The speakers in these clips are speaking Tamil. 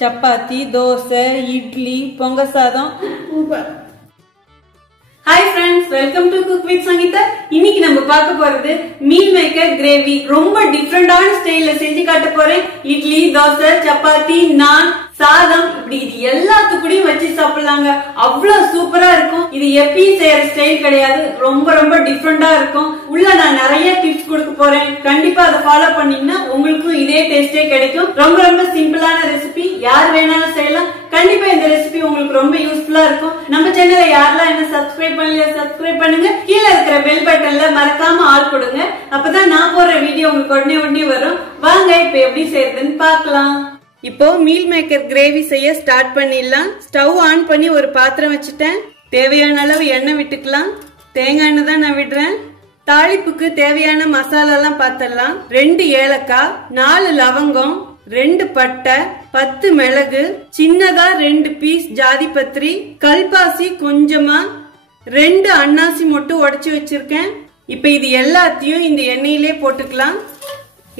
சப்பாத்தி, தோசை, இட்லி, பொங்க சாதம். Hi friends, welcome to Cook with Sangeetha. இன்னைக்கு நம்ம பார்க்க போறது மீல் மேக்கர் கிரேவி. ரொம்ப டிஃபரெண்டான ஸ்டைல்ல செஞ்சு காட்ட போறேன். இட்லி, தோசை, சப்பாத்தி, நான், சாதம் இப்படி இது எல்லாத்துக்கூடயும் வச்சு சாப்பிடலாங்க. அவ்வளவு சூப்பரா இருக்கும். இது எப்பயும் செய்யற ஸ்டைல் கிடையாது. ரொம்ப ரொம்ப டிஃபரெண்டா இருக்கும். உள்ள நான் நிறைய டிப்ஸ் கொடுக்க போறேன். கண்டிப்பா அதை ஃபாலோ பண்ணீங்கன்னா உங்களுக்கும் இதே டேஸ்டே கிடைக்கும். ரொம்ப ரொம்ப சிம்பிளான ரெசிபி. யார் வேணாலும் செய்யலாம். கண்டிப்பா இந்த ரெசிபி உங்களுக்கு ரொம்ப யூஸ்ஃபுல்லா இருக்கும். நம்ம சேனலை யாரெல்லாம் என்ன சப்ஸ்கிரைப் பண்ணலையா சப்ஸ்கிரைப் பண்ணுங்க. கீழே இருக்கிற பெல் பட்டன்ல மறக்காம ஆல் கொடுங்க. அப்பதான் நான் போடுற வீடியோ உங்களுக்கு உடனே வரும். வாங்க இப்ப எப்படி செய்யறதுன்னு பாக்கலாம். இப்போ மீல் மேக்கர் கிரேவி செய்ய ஸ்டார்ட் பண்ணிடலாம். ஸ்டவ் ஆன் பண்ணி ஒரு பாத்திரம் வச்சுட்டேன். தேவையான அளவு எண்ணெய் விட்டுக்கலாம். தேங்காய் எண்ணெய் தான் நான் விடுறேன். தாளிப்புக்கு தேவையான மசாலா எல்லாம் பார்த்தலாம். 2 ஏலக்காய், 4 லவங்கம், 2 பட்டை, 10 மிளகு, சின்னதா 2 பீஸ் ஜாதி பத்திரி, கல்பாசி கொஞ்சமா, 2 அன்னாசி மட்டும் உடைச்சு வச்சிருக்கேன். இப்ப இது எல்லாத்தையும் இந்த எண்ணெயிலே போட்டுக்கலாம்.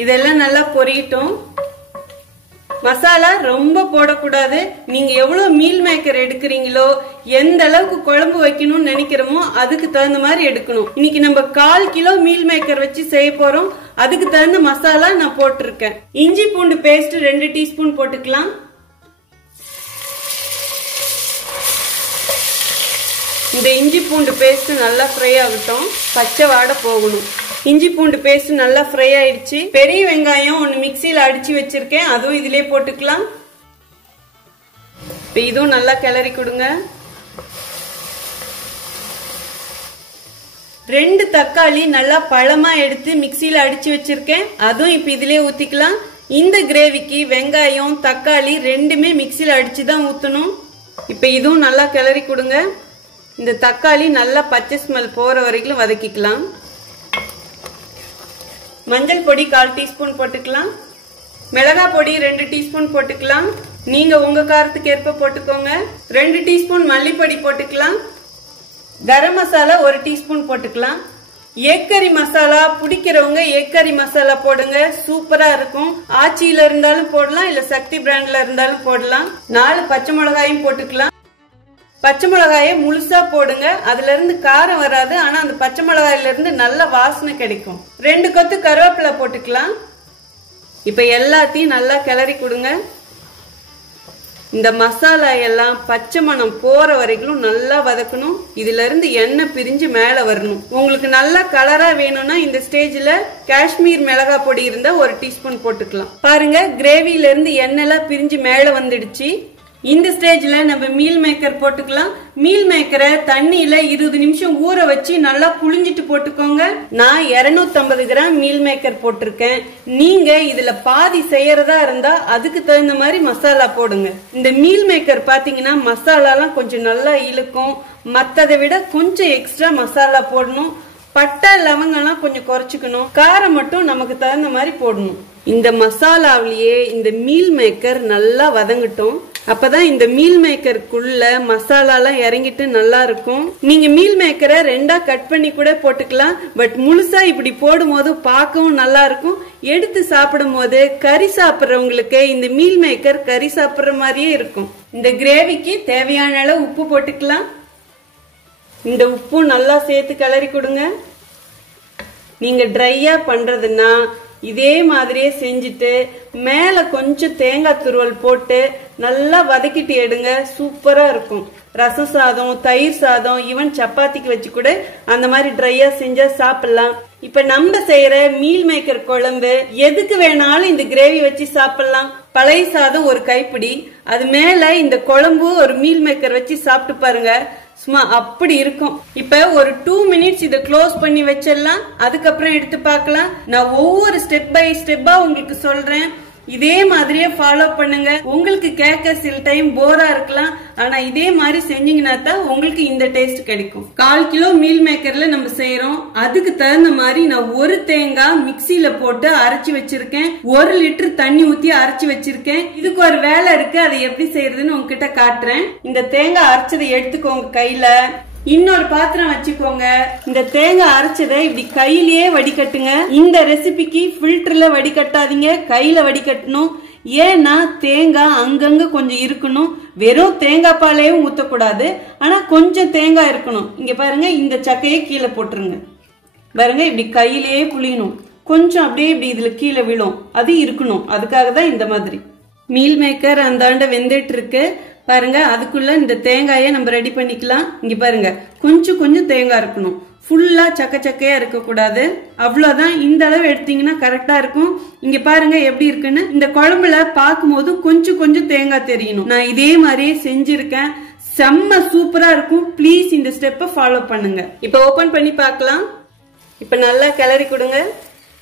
இதெல்லாம் நல்லா பொரியட்டும். மசாலா ரொம்ப போடக்கூடாது. நீங்க எவ்வளவு மீல் மேக்கர் எடுக்கிறீங்களோ, எந்த அளவுக்கு குழம்பு வைக்கணும்னு நினைக்கிறோமோ அதுக்கு தகுந்த மாதிரி எடுக்கணும். இன்னைக்கு நம்ம 1/4 கிலோ மீல் மேக்கர் வச்சு செய்ய போறோம். அதுக்கு தகுந்த மசாலா நான் போட்டிருக்கேன். இஞ்சி பூண்டு பேஸ்ட் 2 டீஸ்பூன் போட்டுக்கலாம். இந்த இஞ்சி பூண்டு பேஸ்ட் நல்லா ஃப்ரை ஆகட்டும். பச்சை வாடை போகணும். இஞ்சி பூண்டு பேஸ்ட் நல்லா ஃப்ரை ஆயிடுச்சு. பெரிய வெங்காயம் 1 மிக்சியில அடிச்சு வச்சிருக்கேன். அதுவும் இதுலயே போட்டுக்கலாம். இப்ப இதுவும் நல்லா கிளறி கொடுங்க. 2 தக்காளி நல்லா பழமா எடுத்து மிக்சியில அடிச்சு வச்சிருக்கேன். அதுவும் இப்ப இதுலயே ஊத்திக்கலாம். இந்த கிரேவிக்கு வெங்காயம், தக்காளி ரெண்டுமே மிக்சியில அடிச்சுதான் ஊத்தணும். இப்ப இதுவும் நல்லா கிளறி கொடுங்க. இந்த தக்காளி நல்லா பச்சை ஸ்மெல் போற வரைக்கும் வதக்கிக்கலாம். மஞ்சள் பொடி 1/4 டீஸ்பூன் போட்டுக்கலாம். மிளகாய் பொடி 2 டீஸ்பூன் போட்டுக்கலாம். நீங்க உங்க காரத்துக்கு ஏற்ப போட்டுக்கோங்க. 2 டீஸ்பூன் மல்லிப்பொடி போட்டுக்கலாம். கரம் மசாலா 1 டீஸ்பூன் போட்டுக்கலாம். எக்கரி மசாலா பிடிக்கிறவங்க எக்கரி மசாலா போடுங்க. சூப்பரா இருக்கும். ஆச்சியில இருந்தாலும் போடலாம், இல்ல சக்தி பிராண்ட்ல இருந்தாலும் போடலாம். 4 பச்சை மிளகாயும் போட்டுக்கலாம். பச்சை மிளகாய முழுசா போடுங்க. அதுல இருந்து காரம் வராது. ஆனா அந்த பச்சை மிளகாயில இருந்து நல்ல வாசனை கிடைக்கும். 2 கொத்து கருவேப்பிலை போட்டுக்கலாம். இப்ப எல்லாத்தையும் நல்லா கிளறி கொடுங்க. இந்த மசாலா எல்லாம் பச்சை மணம் போற வரைக்கும் நல்லா வதக்கணும். இதுல இருந்து எண்ணெய் பிரிஞ்சு மேல வரணும். உங்களுக்கு நல்லா கலரா வேணும்னா இந்த ஸ்டேஜ்ல காஷ்மீர் மிளகாய் பொடி இருந்தா 1 டீஸ்பூன் போட்டுக்கலாம். பாருங்க, கிரேவில இருந்து எண்ணெய் எல்லாம் பிரிஞ்சு மேல வந்துடுச்சு. இந்த ஸ்டேஜ்ல நம்ம மீல் மேக்கர் போட்டுக்கலாம். மீல் மேக்கரை தண்ணியில 20 நிமிஷம் ஊற வச்சு நல்லா புளிஞ்சிட்டு போட்டுக்கோங்க. நான் 250 கிராம் மீல் மேக்கர் போட்டிருக்கேன். நீங்க இதுல பாதி செய்யறதா இருந்தா அதுக்கு தகுந்த மாதிரி மசாலா போடுங்க. இந்த மீல் மேக்கர் பாத்தீங்கன்னா மசாலாலாம் கொஞ்சம் நல்லா இழுக்கும். மத்ததை விட கொஞ்சம் எக்ஸ்ட்ரா மசாலா போடணும். பட்டை லவங்கெல்லாம் கொஞ்சம் குறைச்சிக்கணும். காரம் மட்டும் நமக்கு தகுந்த மாதிரி போடணும். இந்த மசாலாவிலேயே இந்த மீல் மேக்கர் நல்லா வதங்கட்டும். அப்பதான் இந்த மீல் மேக்கருக்குள்ள மசாலா எல்லாம் இறங்கிட்டு நல்லா இருக்கும். நீங்க மீல் மேக்கரை 2ஆ கட் பண்ணி கூட போட்டுக்கலாம். பட் முழுசா இப்படி போடும் போது பார்க்கவும் நல்லா இருக்கும். எடுத்து சாப்பிடும் போது கறி சாப்பிட்றவங்களுக்கு இந்த மீல் மேக்கர் கறி சாப்பிட்ற மாதிரியே இருக்கும். இந்த கிரேவிக்கு தேவையான அளவு உப்பு போட்டுக்கலாம். இந்த உப்பு நல்லா சேர்த்து கிளறி கொடுங்க. நீங்க ட்ரையா பண்றதுன்னா இதே மாதிரியே செஞ்சுட்டு மேல கொஞ்சம் தேங்காய் துருவல் போட்டு நல்லா வதக்கிட்டு எடுங்க. சூப்பரா இருக்கும். ரசம் சாதம், தயிர் சாதம், ஈவன் சப்பாத்திக்கு வச்சு கூட அந்த மாதிரி ட்ரையா செஞ்சா சாப்பிடலாம். இப்ப நம்ம செய்யற மீல் மேக்கர் குழம்பு எதுக்கு வேணாலும் இந்த கிரேவி வச்சு சாப்பிடலாம். பழைய சாதம் 1 கைப்பிடி, அது மேல இந்த குழம்பு ஒரு மீல் மேக்கர் வச்சு சாப்பிட்டு பாருங்க. சும்மா அப்படி இருக்கும். இப்ப ஒரு 2 மினிட்ஸ் இதை க்ளோஸ் பண்ணி வச்சிடலாம். அதுக்கப்புறம் எடுத்து பார்க்கலாம். நான் ஒவ்வொரு ஸ்டெப் பை ஸ்டெப்பா உங்களுக்கு சொல்றேன். இதே மாதிரியே ஃபாலோ பண்ணுங்க. உங்களுக்கு கேட்க சில டைம் போரா இருக்கலாம். ஆனா இதே மாதிரி செஞ்சீங்கன்னா தான் உங்களுக்கு இந்த டேஸ்ட் கிடைக்கும். 1/4 கிலோ மீல் மேக்கர்ல நம்ம செய்யறோம். அதுக்கு தகுந்த மாதிரி நான் 1 தேங்காய் மிக்சியில போட்டு அரைச்சு வச்சிருக்கேன். 1 லிட்டர் தண்ணி ஊத்தி அரைச்சு வச்சிருக்கேன். இதுக்கு ஒரு வேலை இருக்கு. அதை எப்படி செய்யறதுன்னு உங்ககிட்ட காட்டுறேன். இந்த தேங்காய் அரைச்சதை எடுத்துக்கோங்க கையில. இன்னொரு பாத்திரம் வச்சுக்கோங்க. இந்த தேங்காய் அரைச்சதை இப்படி கையிலேயே வடிகட்டுங்க. இந்த ரெசிபிக்கு ஃபில்டர்ல வடிகட்டாதீங்க, கையில வடிகட்டணும். ஏன்னா தேங்காய் அங்கங்க கொஞ்சம் இருக்கணும். வெறும் தேங்காய் பாலையும் ஊத்தக்கூடாது, ஆனா கொஞ்சம் தேங்காய் இருக்கணும். இங்க பாருங்க, இந்த சக்கையை கீழே போட்டுருங்க. பாருங்க, இப்படி கையிலேயே புளியணும். கொஞ்சம் அப்படியே இப்படி இதுல கீழே விழும், அது இருக்கணும். அதுக்காக தான் இந்த மாதிரி. மீல் மேக்கர் அந்தாண்ட வெந்துட்டு இருக்கு பாருங்க. அதுக்குள்ள இந்த தேங்காயை நம்ம ரெடி பண்ணிக்கலாம். இங்க பாருங்க, கொஞ்சம் கொஞ்சம் தேங்காய் இருக்கணும், ஃபுல்லா சக்க சக்கையா இருக்க கூடாது. அவ்வளவுதான். இந்த அளவு எடுத்தீங்கன்னா கரெக்டா இருக்கும். இங்க பாருங்க எப்படி இருக்குன்னு. இந்த குழம்புல பார்க்கும்போது கொஞ்சம் கொஞ்சம் தேங்காய் தெரியணும். நான் இதே மாதிரியே செஞ்சிருக்கேன், செம்ம சூப்பரா இருக்கும். ப்ளீஸ் இந்த ஸ்டெப்பை ஃபாலோ பண்ணுங்க. இப்ப ஓபன் பண்ணி பார்க்கலாம். இப்ப நல்லா கிளறி கொடுங்க.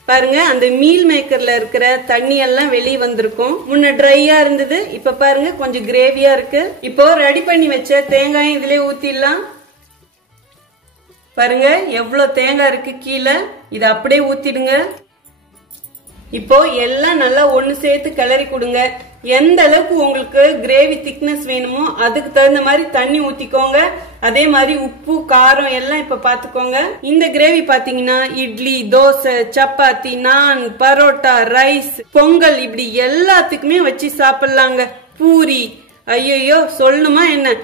பாருங்க, அந்த மீல் மேக்கர்ல இருக்கிற தண்ணி எல்லாம் வெளியே வந்திருக்கும். முன்ன ட்ரையா இருந்தது, இப்ப பாருங்க கொஞ்சம் கிரேவியா இருக்கு. இப்போ ரெடி பண்ணி வச்ச தேங்காயும் இதுலயே ஊத்திடலாம். பாருங்க எவ்வளவு தேங்காய் இருக்கு கீழே. இத அப்படியே ஊத்திடுங்க. இப்போ எல்லாம் நல்லா ஒண்ணு சேர்த்து கிளறி கொடுங்க. எந்த அளவுக்கு உங்களுக்கு கிரேவி திக்னஸ் வேணுமோ அதுக்கு தகுந்த மாதிரி தண்ணி ஊத்திக்கோங்க. அதே மாதிரி உப்பு காரம் எல்லாம் இப்ப பாத்துக்கோங்க. இந்த கிரேவி பாத்தீங்கன்னா இட்லி, தோசை, சப்பாத்தி, நான், பரோட்டா, ரைஸ், பொங்கல் இப்படி எல்லாத்துக்குமே வச்சு சாப்பிடலாங்க. பூரி, ஐயோ சொல்லணுமா என்ன,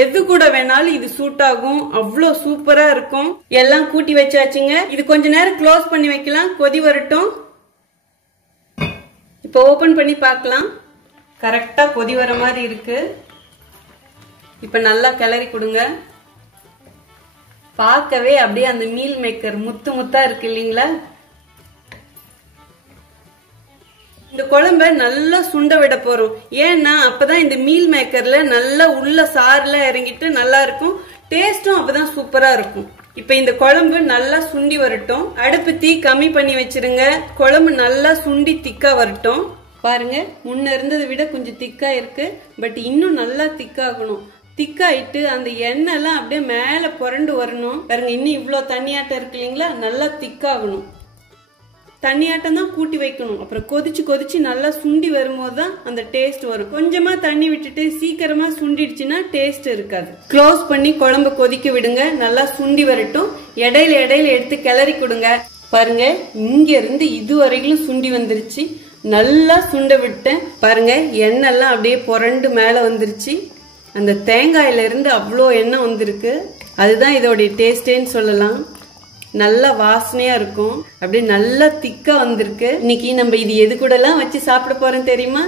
எது கூட வேணாலும் இது சூட் ஆகும். அவ்வளோ சூப்பரா இருக்கும். எல்லாம் கூட்டி வச்சாச்சுங்க. இது கொஞ்ச நேரம் க்ளோஸ் பண்ணி வைக்கலாம், கொதி வரட்டும். இப்போ ஓபன் பண்ணி பார்க்கலாம். கரெக்டா கொதி வர மாதிரி இருக்கு. இப்ப நல்லா கிளறி கொடுங்க. பார்க்கவே அப்படியே அந்த மீல் மேக்கர் முத்து முத்தா இருக்கு இல்லீங்களா? இந்த குழம்ப நல்லா சுண்ட விட போறோம். ஏன்னா அப்பதான் இந்த மீல் மேக்கர்ல நல்லா உள்ள சாறுல இறங்கிட்டு நல்லா இருக்கும். டேஸ்டும் அப்பதான் சூப்பரா இருக்கும். இப்ப இந்த குழம்பு நல்லா சுண்டி வரட்டும். அடுப்பு தீ கம்மி பண்ணி வச்சிருங்க. குழம்பு நல்லா சுண்டி திக்கா வரட்டும். பாருங்க, முன்ன இருந்ததை விட கொஞ்சம் திக்கா இருக்கு. பட் இன்னும் நல்லா திக்காகணும். திக்காயிட்டு அந்த எண்ணெய் எல்லாம் அப்படியே மேல புரண்டு வரணும். பாருங்க, இன்னும் இவ்வளவு தண்ணியாட்டம் இருக்கு இல்லைங்களா? நல்லா திக்காகணும். தண்ணியாட்டம் தான் கூட்டி வைக்கணும். அப்புறம் கொதிச்சு கொதிச்சு நல்லா சுண்டி வரும்போது தான் அந்த டேஸ்ட் வரும். கொஞ்சமா தண்ணி விட்டுட்டு சீக்கிரமா சுண்டிடுச்சுன்னா டேஸ்ட் இருக்காது. க்ளோஸ் பண்ணி குழம்பு கொதிக்க விடுங்க. நல்லா சுண்டி வரட்டும். இடையில இடையில எடுத்து கிளறி கொடுங்க. பாருங்க, இங்க இருந்து இது வரைக்கும் சுண்டி வந்துருச்சு. நல்லா சுண்ட விட்டேன். பாருங்க, எண்ணெய் எல்லாம் அப்படியே புரண்டு மேல வந்துருச்சு. அந்த தேங்காயில இருந்து அவ்வளோ எண்ணெய் வந்திருக்கு. அதுதான் இதோடைய டேஸ்டேன்னு சொல்லலாம். நல்ல வாசனையா இருக்கும். அப்படியே நல்லா திக்கா வந்திருக்கு. இன்னைக்கு நம்ம இது எது கூட எல்லாம் வச்சு சாப்பிட போறோம் தெரியுமா?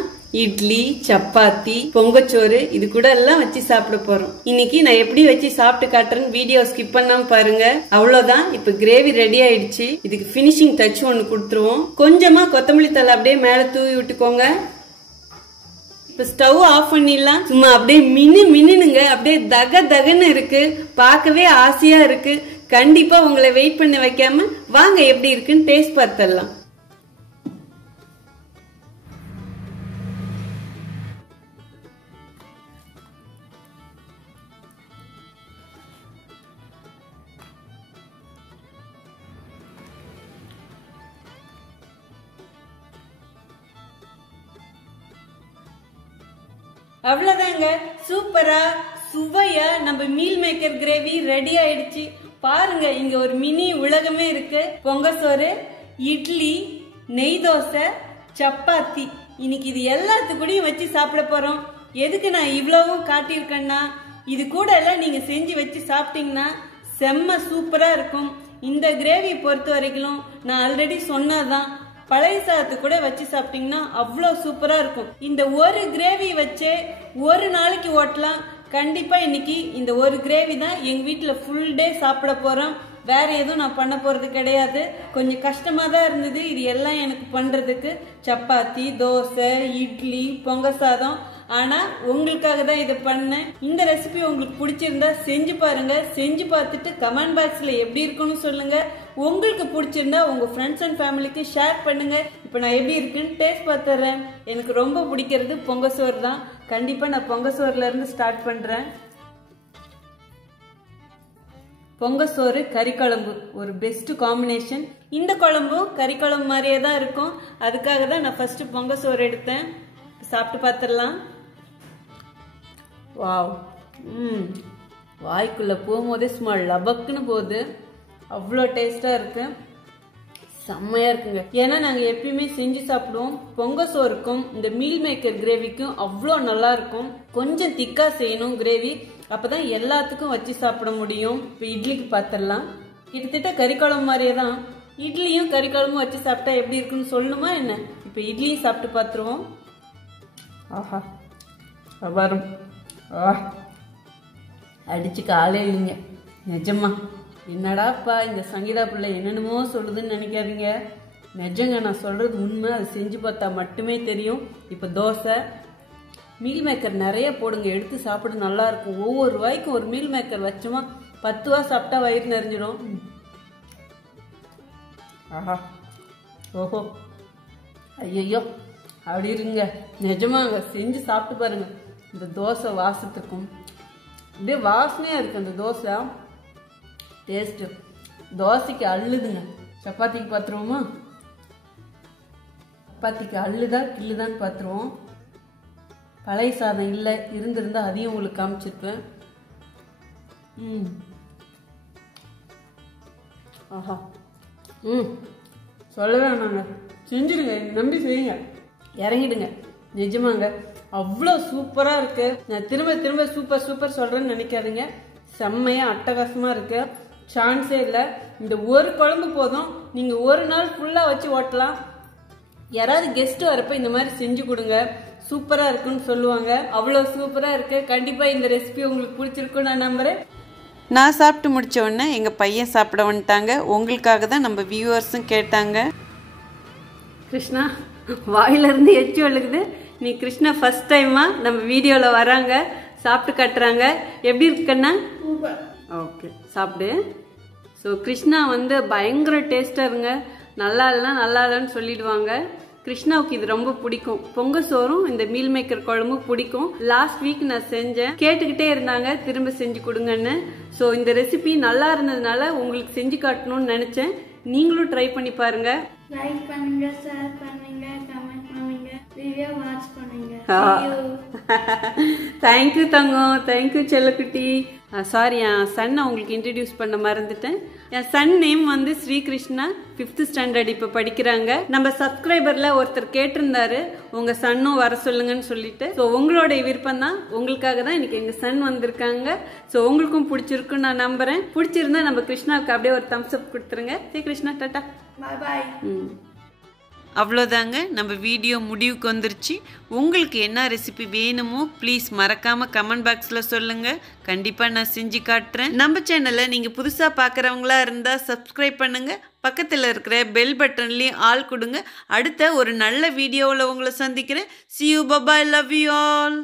இட்லி, சப்பாத்தி, பொங்கச்சோறு இது கூட எல்லாம் வச்சு சாப்பிட போறோம். இன்னைக்கு நான் எப்படி வச்சு சாப்பிட்டு காட்டுறேன்னு வீடியோ ஸ்கிப் பண்ணாம பாருங்க. அவ்வளவுதான். இப்ப கிரேவி ரெடி ஆயிடுச்சு. இதுக்கு பினிஷிங் டச் ஒன்னு கொடுத்துருவோம். கொஞ்சமா கொத்தமல்லி தழை அப்படியே மேல தூவி விட்டுக்கோங்க. இப்ப ஸ்டவ் ஆஃப் பண்ணிடலாம். சும்மா அப்படியே மின்னுங்க. அப்படியே தக தகன்னு இருக்கு. பார்க்கவே ஆசையா இருக்கு. கண்டிப்பா உங்களை வெயிட் பண்ண வைக்காம வாங்க எப்படி இருக்குன்னு டேஸ்ட் பார்த்தலாம். அவ்வளவுதாங்க. சூப்பரா சுவையா நம்ம மீல் மேக்கர் கிரேவி ரெடி ஆயிடுச்சு. பாருங்க, இங்க ஒரு மினி உலகமே இருக்கு. பொங்கசோறு, இட்லி, நெய் தோசை, சப்பாத்தி. இன்னைக்கு இது எல்லாத்துக்கூடயும் வச்சு சாப்பிட போறோம். எதுக்கு நான் இவ்வளவும் காட்டியிருக்கேன்னா, இது கூட எல்லாம் நீங்க செஞ்சு வச்சு சாப்பிட்டீங்கன்னா செம்ம சூப்பரா இருக்கும். இந்த கிரேவி பொறுத்த வரைக்கும் நான் ஆல்ரெடி சொன்னதான், பழைய சாதத்து கூட வச்சு சாப்பிட்டீங்கன்னா அவ்வளோ சூப்பரா இருக்கும். இந்த ஒரு கிரேவி வச்சு ஒரு நாளைக்கு ஓட்டலாம். கண்டிப்பா இன்னைக்கு இந்த ஒரு கிரேவி தான் எங்க வீட்டுல ஃபுல் டே சாப்பிட போறோம். வேற எதுவும் நான் பண்ண போறது கிடையாது. கொஞ்சம் கஷ்டமா தான் இருந்தது இது எல்லாம் எனக்கு பண்றதுக்கு. சப்பாத்தி, தோசை, இட்லி, பொங்க சாதம். ஆனா உங்களுக்காக தான் இதை பண்ணேன். இந்த ரெசிபி உங்களுக்கு பிடிச்சிருந்தா செஞ்சு பாருங்க. செஞ்சு பார்த்துட்டு கமெண்ட் பாக்ஸ்ல எப்படி இருக்குன்னு சொல்லுங்க. உங்களுக்கு பிடிச்சிருந்தா உங்க ஃப்ரெண்ட்ஸ் அண்ட் ஃபேமிலிக்கு ஷேர் பண்ணுங்க. இப்ப நான் எப்படி இருக்குன்னு டேஸ்ட் பார்த்துறேன். எனக்கு ரொம்ப பிடிக்கிறது பொங்கசோறு தான். கண்டிப்பா நான் பொங்கசோறுல இருந்து ஸ்டார்ட் பண்றேன். பொங்கசோறு கறி குழம்பு ஒரு பெஸ்ட் காம்பினேஷன். இந்த குழம்பும் கறி குழம்பு மாதிரியே தான் இருக்கும். அதுக்காக தான் நான் ஃபர்ஸ்ட் பொங்கசோறு எடுத்தேன். சாப்பிட்டு பார்த்துடலாம். வாவ், வாய்க்குள்ள போகும்போதே சும்மா லபக்குன்னு போகுது. அவ்வளோ டேஸ்டா இருக்கு. செம்மையா இருக்குங்க. ஏன்னா நாங்க எப்பயுமே செஞ்சு சாப்பிடுவோம். பொங்க சோறுக்கும் இந்த மீல் மேக்கர் கிரேவிக்கும் அவ்வளோ நல்லா இருக்கும். கொஞ்சம் திக்கா செய்யணும் கிரேவி, அப்பதான் எல்லாத்துக்கும் வச்சு சாப்பிட முடியும். இப்ப இட்லிக்கு பாத்திரலாம். கிட்டத்தட்ட கறிக்குழம்பு மாதிரியே தான். இட்லியும் கறிக்குழம்பும் வச்சு சாப்பிட்டா எப்படி இருக்குன்னு சொல்லணுமா என்ன? இப்ப இட்லியும் சாப்பிட்டு பாத்துருவோம். ஆஹா வரும் அடிச்சு காலே இல்லைங்க. நிஜமா என்னடாப்பா இந்த சங்கீதா பிள்ளை என்னென்னமோ சொல்லுதுன்னு நினைக்காதீங்க. நிஜங்க, நான் சொல்றது உண்மை. அதை செஞ்சு பார்த்தா மட்டுமே தெரியும். இப்ப தோசை மீல் மேக்கர் நிறைய போடுங்க, எடுத்து சாப்பிட நல்லா இருக்கும். ஒவ்வொரு ரூபாய்க்கும் ஒரு மீல் மேக்கர் வச்சோமா 10 ரூபா சாப்பிட்டா வயிறு நிறைஞ்சிடும். ஆஹா ஓஹோ ஐயோ அப்படி இருங்க. நிஜமாங்க செஞ்சு சாப்பிட்டு பாருங்க. இந்த தோசை வாசத்துக்கும் அப்படியே வாசனையா இருக்கு. அந்த தோசை டேஸ்ட் தோசைக்கு அள்ளுதுங்க. சப்பாத்திக்கு பாத்துருவோமா? சப்பாத்திக்கு அள்ளுதா கிள்ளுதான்னு பாத்துருவோம். பழைய சாதம் இல்லை, இருந்திருந்தா அதையும் உங்களுக்கு காமிச்சிருப்பேன். ஆஹா சொல்லவே நாங்க செஞ்சிடுங்க, நம்பி செய்யுங்க, இறங்கிடுங்க. நிஜமாங்க அவ்வளோ சூப்பரா இருக்கு. நான் திரும்ப திரும்ப சூப்பர் சூப்பர் சொல்றேன்னு நினைக்காதீங்க. செம்மையா அட்டகாசமா இருக்கு, சான்ஸே இல்லை. இந்த ஒரு குழம்பு போதும், நீங்க ஒரு நாள் ஃபுல்லா வச்சு ஓட்டலாம். யாராவது கெஸ்ட் வரப்ப இந்த மாதிரி செஞ்சு கொடுங்க, சூப்பரா இருக்குன்னு சொல்லுவாங்க. அவ்வளோ சூப்பரா இருக்கு. கண்டிப்பா இந்த ரெசிபி உங்களுக்கு பிடிச்சிருக்குன்னு நான் நம்புறேன். நான் சாப்பிட்டு முடிச்ச உடனே எங்கள் பையன் சாப்பிட வந்துட்டாங்க. உங்களுக்காக தான் நம்ம வியூவர்ஸும் கேட்டாங்க. கிருஷ்ணா வாயிலிருந்து எச்சி வழுகுது. நீ கிருஷ்ணா ஃபர்ஸ்ட் டைமா நம்ம வீடியோவில் வராங்க, சாப்பிட்டு கட்டுறாங்க. எப்படி இருக்குன்னா ஓகே சாப்பிடு. ஸோ கிருஷ்ணா வந்து பயங்கர டேஸ்டாக இருங்க. நல்லா இல்லைன்னா நல்லா இல்லைன்னு சொல்லிடுவாங்க. கிருஷ்ணாவுக்கு இது ரொம்ப பிடிக்கும். பொங்க சோறும் இந்த மீல் மேக்கர் குழம்பும் பிடிக்கும். லாஸ்ட் வீக் நான் செஞ்சேன், கேட்டுக்கிட்டே இருந்தாங்க திரும்ப செஞ்சு கொடுங்கன்னு. ஸோ இந்த ரெசிபி நல்லா இருந்ததுனால உங்களுக்கு செஞ்சு காட்டணும்னு நினைச்சேன். நீங்களும் ட்ரை பண்ணி பாருங்க. லைக் பண்ணுங்க, ஷேர் பண்ணுங்க, கமெண்ட் பண்ணுங்க, வீடியோ வாட்ச் பண்ணுங்க. தேங்க்யூ தங்கம், தேங்க்யூ செல்லக்குட்டி. சாரி, என் சன் உங்களுக்கு இன்ட்ரடியூஸ் பண்ண மறந்துட்டேன். என் சன் நேம் வந்து ஸ்ரீகிருஷ்ணா, 5th ஸ்டாண்டர்ட் இப்போ படிக்கிறாங்க. நம்ம சப்ஸ்கிரைபர்ல ஒருத்தர் கேட்டிருந்தாரு உங்க சன்னும் வர சொல்லுங்கன்னு சொல்லிட்டு. ஸோ உங்களோட விருப்பம் தான், உங்களுக்காக தான் இன்னைக்கு எங்க சன் வந்திருக்காங்க. ஸோ உங்களுக்கும் பிடிச்சிருக்குன்னு நான் நம்புறேன். பிடிச்சிருந்தா நம்ம கிருஷ்ணாவுக்கு அப்படியே ஒரு தம்ஸ் அப் கொடுத்துருங்க. சரி கிருஷ்ணா, டாட்டா, பாய் பாய். அவ்வளோதாங்க, நம்ம வீடியோ முடிவுக்கு வந்துருச்சு. உங்களுக்கு என்ன ரெசிபி வேணுமோ ப்ளீஸ் மறக்காமல் கமெண்ட் பாக்ஸில் சொல்லுங்கள். கண்டிப்பாக நான் செஞ்சு காட்டுறேன். நம்ம சேனலை நீங்கள் புதுசாக பார்க்குறவங்களா இருந்தால் சப்ஸ்கிரைப் பண்ணுங்கள். பக்கத்தில் இருக்கிற பெல் பட்டன்லேயும் ஆல் கொடுங்க. அடுத்த ஒரு நல்ல வீடியோவில் உங்களை சந்திக்கிறேன். See you, bye bye, love you all.